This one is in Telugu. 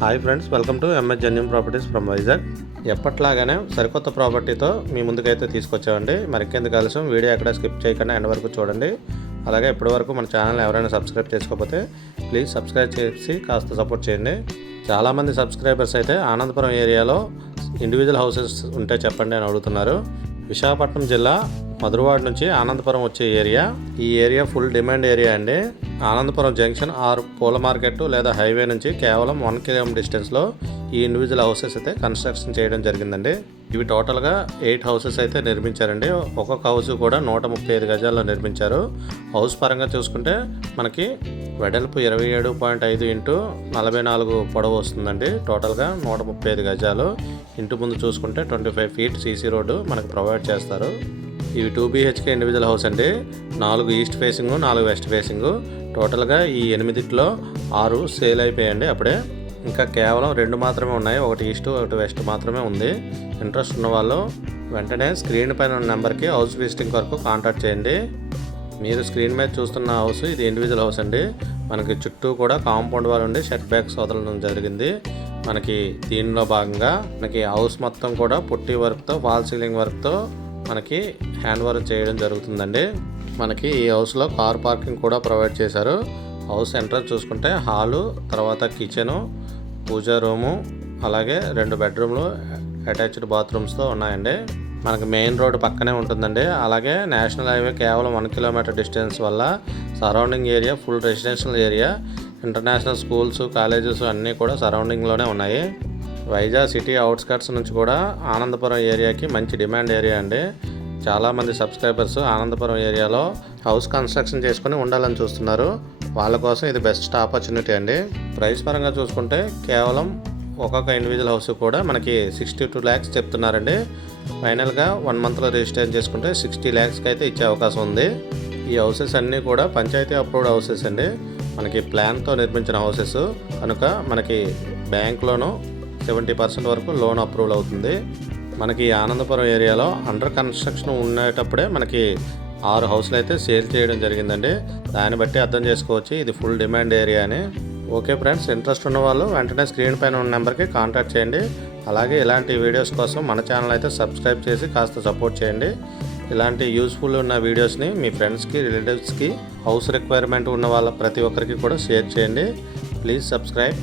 Hi friends, welcome to MS genuine properties from Vizag. ఎప్పట్లాగానే సరికొత్త ప్రాపర్టీతో మీ ముందుకైతే తీసుకొచ్చామండి. మరి ఇంకెందుకు ఆలస్యం, వీడియో ఎక్కడ స్కిప్ చేయకుండా ఎండ్ వరకు చూడండి. అలాగే ఇప్పటివరకు మన ఛానల్ ఎవరైనా సబ్స్క్రైబ్ చేసుకోకపోతే ప్లీజ్ సబ్స్క్రైబ్ చేసి కాస్త సపోర్ట్ చేయండి. చాలామంది సబ్స్క్రైబర్స్ అయితే ఆనందపురం ఏరియాలో ఇండివిజువల్ హౌసెస్ ఉంటే చెప్పండి అని అడుగుతున్నారు. విశాఖపట్నం జిల్లా మధురవాడ నుంచి ఆనందపురం వచ్చే ఏరియా, ఈ ఏరియా ఫుల్ డిమాండ్ ఏరియా అండి. ఆనందపురం జంక్షన్ ఆర్ పూల మార్కెట్ లేదా హైవే నుంచి కేవలం 1 కిలోమీటర్ డిస్టెన్స్లో ఈ ఇండివిజువల్ హౌసెస్ అయితే కన్స్ట్రక్షన్ చేయడం జరిగిందండి. ఇవి టోటల్గా 8 హౌసెస్ అయితే నిర్మించారండి. ఒక్కొక్క హౌస్ కూడా 135 గజాల్లో నిర్మించారు. హౌస్ పరంగా చూసుకుంటే మనకి వెడల్పు 27.5 ఇంటూ 44 పొడవు వస్తుందండి. టోటల్గా 135 గజాలు. ఇంటి ముందు చూసుకుంటే 25 ఫీట్ సీసీ రోడ్డు మనకు ప్రొవైడ్ చేస్తారు. ఇవి 2 BHK ఇండివిజువల్ హౌస్ అండి. 4 ఈస్ట్ ఫేసింగ్, 4 వెస్ట్ ఫేసింగ్. టోటల్గా ఈ 8లో 6 సేల్ అయిపోయాయండి అప్పుడే. ఇంకా కేవలం 2 మాత్రమే ఉన్నాయి. ఒకటి ఈస్ట్, ఒకటి వెస్ట్ మాత్రమే ఉంది. ఇంట్రెస్ట్ ఉన్న వాళ్ళు వెంటనే స్క్రీన్ పైన ఉన్న నెంబర్కి హౌస్ విజిటింగ్ వరకు కాంటాక్ట్ చేయండి. మీరు స్క్రీన్ మీద చూస్తున్న హౌస్ ఇది ఇండివిజువల్ హౌస్ అండి. మనకి చుట్టూ కూడా కాంపౌండ్ వాల్ ఉండి షెడ్ బ్యాగ్స్ వదలడం జరిగింది. మనకి దీనిలో భాగంగా మనకి హౌస్ మొత్తం కూడా పుట్టి వర్క్తో, ఫాల్ సీలింగ్ వర్క్తో మనకి హ్యాండ్ వర్క్ చేయడం జరుగుతుందండి. మనకి ఈ హౌస్లో కార్ పార్కింగ్ కూడా ప్రొవైడ్ చేశారు. హౌస్ ఎంట్రన్స్ చూసుకుంటే హాలు, తర్వాత కిచెను, పూజా రూము, అలాగే 2 బెడ్రూమ్లు, అటాచ్డ్ బాత్రూమ్స్తో ఉన్నాయండి. మనకి మెయిన్ రోడ్ పక్కనే ఉంటుందండి. అలాగే నేషనల్ హైవే కేవలం 1 కిలోమీటర్ డిస్టెన్స్ వల్ల surrounding area full residential area. International schools, colleges అన్నీ కూడా సరౌండింగ్లోనే ఉన్నాయి. వైజాగ్ సిటీ అవుట్స్కట్స్ నుంచి కూడా ఆనందపురం ఏరియాకి మంచి డిమాండ్ ఏరియా అండి. చాలామంది సబ్స్క్రైబర్స్ ఆనందపురం ఏరియాలో హౌస్ కన్స్ట్రక్షన్ చేసుకుని ఉండాలని చూస్తున్నారు. వాళ్ళ కోసం ఇది బెస్ట్ ఆపర్చునిటీ అండి. ప్రైస్ పరంగా చూసుకుంటే కేవలం ఒక్కొక్క ఇండివిజువల్ హౌస్ కూడా మనకి 62 lakhs చెప్తున్నారండి. ఫైనల్గా 1 monthలో రిజిస్టర్ చేసుకుంటే 60 lakhsకి అయితే ఇచ్చే అవకాశం ఉంది. ఈ హౌసెస్ అన్నీ కూడా పంచాయతీ అప్రూవ్డ్ హౌసెస్ అండి. మనకి ప్లాన్తో నిర్మించిన హౌసెస్ కనుక మనకి బ్యాంక్లోనూ 70% వరకు లోన్ అప్రూవల్ అవుతుంది. మనకి ఆనందపురం ఏరియాలో అండర్ కన్స్ట్రక్షన్ ఉండేటప్పుడే మనకి 6 హౌస్లు అయితే సేల్ చేయడం జరిగిందండి. దాన్ని బట్టి అర్థం చేసుకోవచ్చు ఇది ఫుల్ డిమాండ్ ఏరియా అని. ఓకే ఫ్రెండ్స్, ఇంట్రెస్ట్ ఉన్న వాళ్ళు వెంటనే స్క్రీన్ పైన ఉన్న నెంబర్కి కాంటాక్ట్ చేయండి. అలాగే ఇలాంటి వీడియోస్ కోసం మన ఛానల్ అయితే సబ్స్క్రైబ్ చేసి కాస్త సపోర్ట్ చేయండి. ఇలాంటి యూస్ఫుల్ ఉన్న వీడియోస్ని మీ ఫ్రెండ్స్కి, రిలేటివ్స్కి, హౌస్ రిక్వైర్మెంట్ ఉన్న వాళ్ళ ప్రతి ఒక్కరికి కూడా షేర్ చేయండి. Please subscribe.